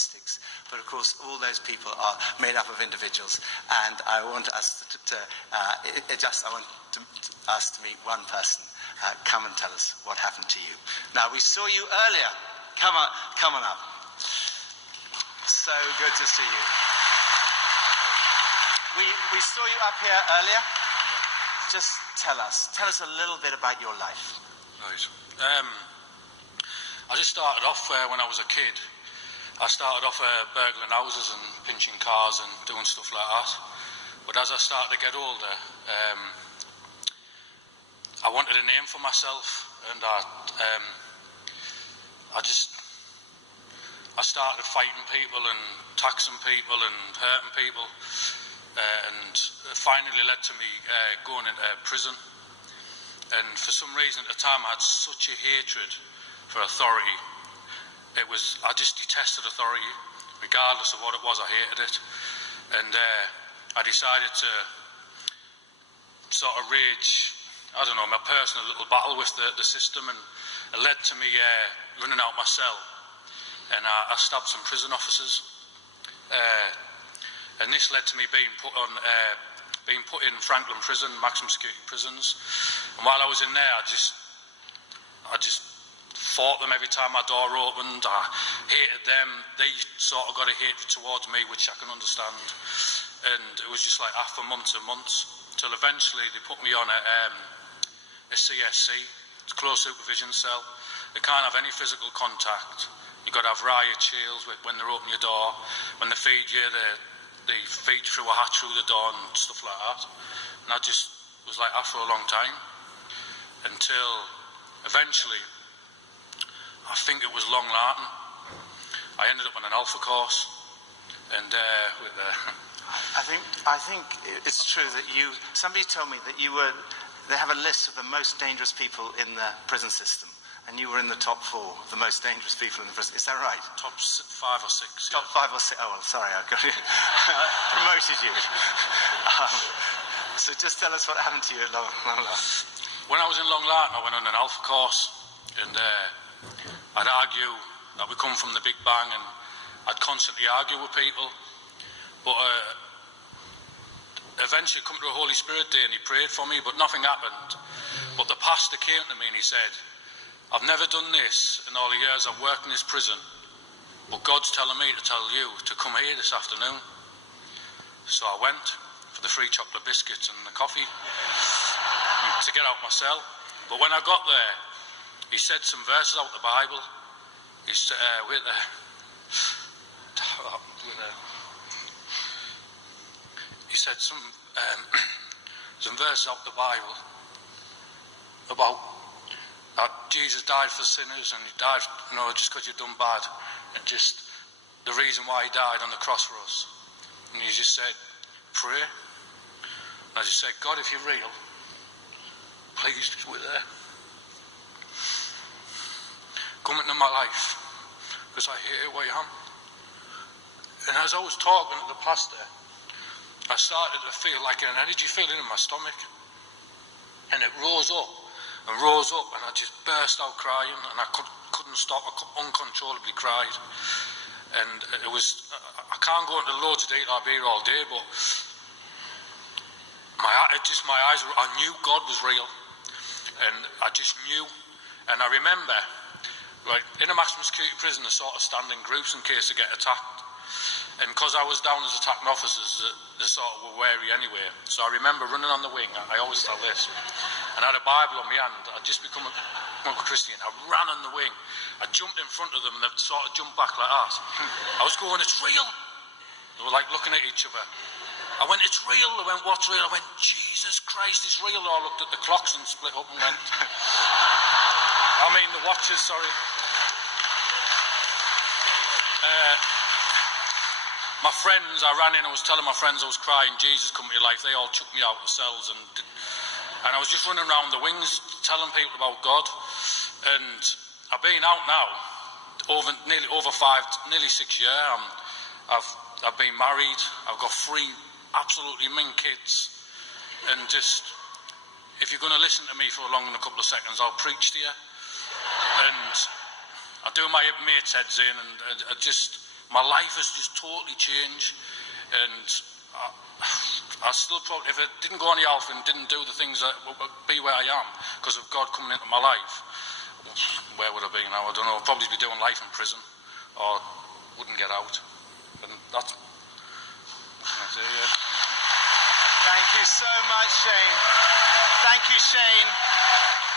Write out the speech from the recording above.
statistics. But of course, all those people are made up of individuals, and I want us I want us to meet one person. Come and tell us what happened to you. Now, we saw you earlier. Come on up. So good to see you. We saw you up here earlier. Just tell us a little bit about your life. Right. I just started off when I was a kid. I started off burgling houses and pinching cars and doing stuff like that. But as I started to get older, I wanted a name for myself, and I started fighting people and taxing people and hurting people, and it finally led to me going into prison. And for some reason at the time I had such a hatred for authority. I just detested authority, regardless of what it was. I hated it, and I decided to sort of rage, I don't know, my personal little battle with the system, and it led to me running out my cell, and I stabbed some prison officers, and this led to me being put in Franklin Prison, maximum security prisons. And while I was in there, I just fought them every time my door opened. I hated them. They sort of got a hatred towards me, which I can understand. And it was just like that for months and months, till eventually they put me on a CSC, it's a close supervision cell. They can't have any physical contact. You've got to have riot shields when they open your door. When they feed you, they feed through a hatch through the door and stuff like that. And I just was like that for a long time, until eventually, I think it was Long Lartin, I ended up on an Alpha course, and I think it's true that somebody told me that they have a list of the most dangerous people in the prison system, and you were in the top 4 of the most dangerous people in the prison. Is that right? Top 5 or 6. Top 5 or 6. Oh, well, sorry, I got you. Promoted you. So just tell us what happened to you at Long Lartin. When I was in Long Lartin, I went on an Alpha course, and I'd argue that we come from the Big Bang, and I'd constantly argue with people. But eventually come to a Holy Spirit day, and he prayed for me, but nothing happened. But the pastor came to me and he said, I've never done this in all the years I've worked in this prison, but God's telling me to tell you to come here this afternoon. So I went for the free chocolate biscuits and the coffee to get out my cell. But when I got there, he said some verses out of the Bible. He said, he said some verses out of the Bible about that Jesus died for sinners, and he died, just because you've done bad, and just the reason why he died on the cross for us. And he just said, pray. And I just said, God, if you're real, please, we're there. Come into my life, because I hate where I am. And as I was talking to the pastor, I started to feel like an energy feeling in my stomach, and it rose up, and I just burst out crying, and I couldn't stop. I uncontrollably cried, and it was, I can't go into loads of detail, I'll be here all day, but my eyes were, I knew God was real, and I just knew. And I remember, like, in a maximum security prison, they sort of stand in groups in case they get attacked. And because I was down as attacking officers, they sort of were wary anyway. So I remember running on the wing, I always tell this, and I had a Bible on my hand. I'd just become a Christian. I ran on the wing. I jumped in front of them, and they sort of jumped back like that. I was going, it's real. They were like looking at each other. I went, it's real. They went, what's real? I went, Jesus Christ, it's real. They all looked at the clocks and split up and went, the watches, sorry. My friends, I ran in, I was telling my friends I was crying, Jesus come to your life. They all took me out of the cells, and I was just running around the wings telling people about God. And I've been out now nearly 6 years. I've been married. I've got 3 absolutely mean kids. And just, if you're going to listen to me for a couple of seconds, I'll preach to you. And I do my mate's heads in, and I just my life has just totally changed, and I still probably, if I didn't go on the Alpha and didn't do the things that would be where I am because of God coming into my life, where would I be now? I don't know. I'd probably be doing life in prison or wouldn't get out. And that's it, yeah. Thank you so much, Shane. Thank you, Shane.